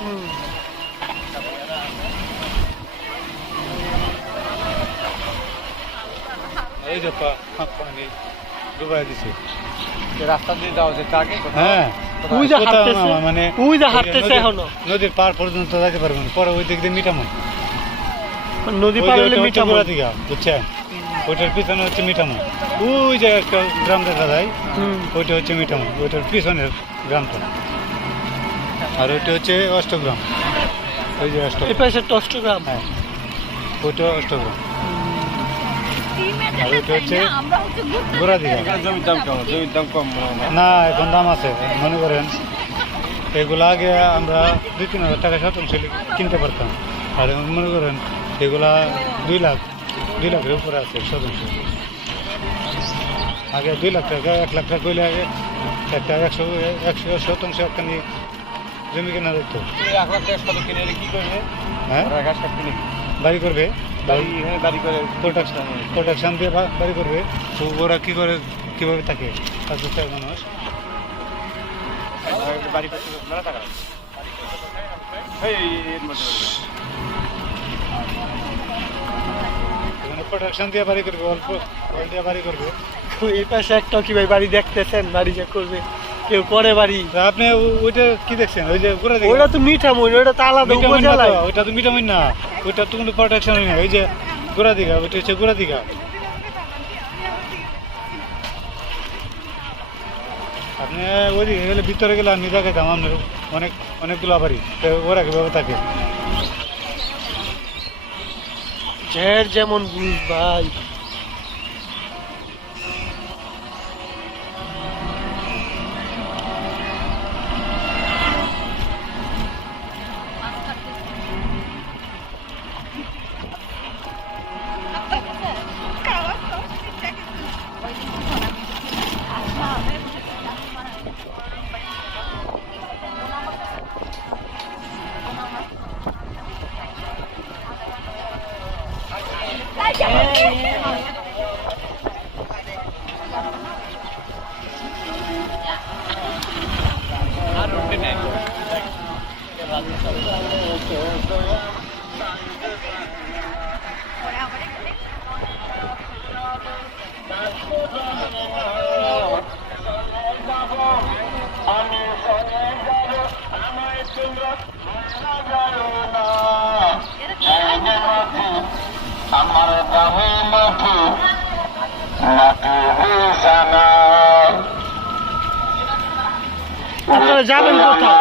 এই যে পানি ডুবাই দিছে রাস্তা দিয়ে যাওয়া যেতে আগে। হ্যাঁ ওই যে হাঁটতেছে, মানে ওই যে হাঁটতেছে এখনো নদীর পার পর্যন্ত যাইতে পারবেন, পরে ওই দিক দিয়ে মিঠামন, নদী পার হলে মিঠামন। দিঘা বুঝছেন, ওইটার পিছনে হচ্ছে মিঠামন। ওই যে একটা গ্রাম দেখা যায়, ওইটা হচ্ছে মিঠামন, ওইটার পিছনের গ্রামটা। আর ওইটা হচ্ছে অষ্টগ্রাম, ওই যে এই পাশে অষ্টগ্রাম। হ্যাঁ ওইটা অষ্টগ্রাম। আর ওইটা হচ্ছে গোড়া দিঘা। জমির দাম কেমন? জমির দাম কম মনে হয় না? না এখন দাম আছে, মনে করেন এগুলো আগে আমরা 2-3 হাজার টাকা শতাংশ কিনতে পারতাম, আর এখন মনে করেন এগুলা 2 লাখের উপরে আছে শতাংশ। আগে 2 লাখ টাকা 1 লাখ টাকা কইলে আগে একটা 100 শতাংশ একখানি জমি কেনা যেত। 1 লাখ টাকা শতক কিনে এলে কি করবে? হ্যাঁ ওরা ঘাস কাট কিনে বাড়ি করবে, বাড়ি করে প্রোটেকশন দিয়ে বাড়ি করবে। তো ওরা কি করে, কিভাবে থাকে মানুষ বাড়ি করতে মেলা টাকা লাগে। প্রোটেকশন দিয়ে বাড়ি করবে, অল্প দিয়ে বাড়ি করবে। এই পাশে একটা কি ভাই বাড়ি দেখতেছেন, বাড়ি যে করবে কেউ করে বাড়ি। আপনি ওইটা কি দেখছেন? ওই যে গোড়া দিঘা, ওইটা তো মিঠামইন, ওইটা তো আলাদা উপজেলায়। ওইটা তো মিঠামইন না, ওইটা তো কোনো প্রোটেকশন নেই। ওই যে গোড়া দিঘা, ওইটা হচ্ছে গোড়া দিঘা। আপনি ওইদিকে গেলে, ভিতরে গেলে আমি দেখাতাম আপনার অনেকগুলো বাড়ি, ওরা কিভাবে থাকে। ঝেড় যেমন বুঝ ভাই। আমার গ্রামে মাটি আপনারা যাবেন কোথাও?